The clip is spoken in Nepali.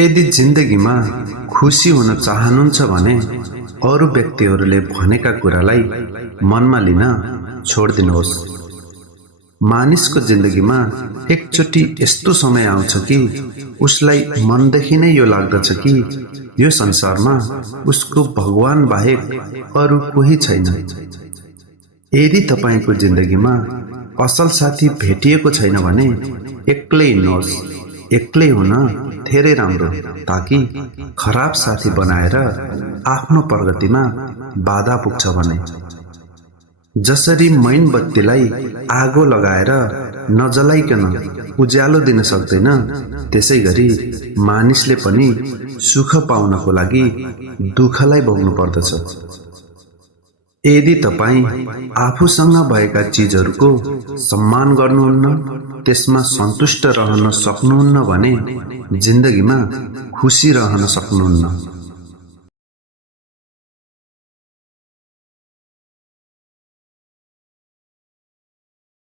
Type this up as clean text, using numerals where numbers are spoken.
यदि जिन्दगीमा खुसी हुन चाहनुहुन्छ भने अरू व्यक्तिहरूले भनेका कुरालाई मनमा लिन छोडिदिनुहोस्। मानिसको जिन्दगीमा एकचोटि यस्तो समय आउँछ कि उसलाई मनदेखि नै यो लाग्दछ कि यो संसारमा उसको भगवान बाहेक अरू कोही छैन। यदि तपाईको जिन्दगीमा असल साथी भेटिएको छैन भने एक्लै हिँड्नुहोस्। एक्लै हुन धेरै राम्रो, ताकि खराब साथी बनाएर आफ्नो प्रगतिमा बाधा पुग्छ भने। जसरी मैनबत्तीलाई आगो लगाएर नजलाइकन उज्यालो दिन सक्दैन, त्यसैगरी मानिसले पनि सुख पाउनको लागि दुःखलाई भोग्नु पर्दछ। यदि तपाई आफूसँग भएका चीजहरूको सम्मान गर्नुहुन्न, त्यसमा सन्तुष्ट रहन सक्नुहुन्न भने जिन्दगीमा खुसी रहन सक्नुहुन्न।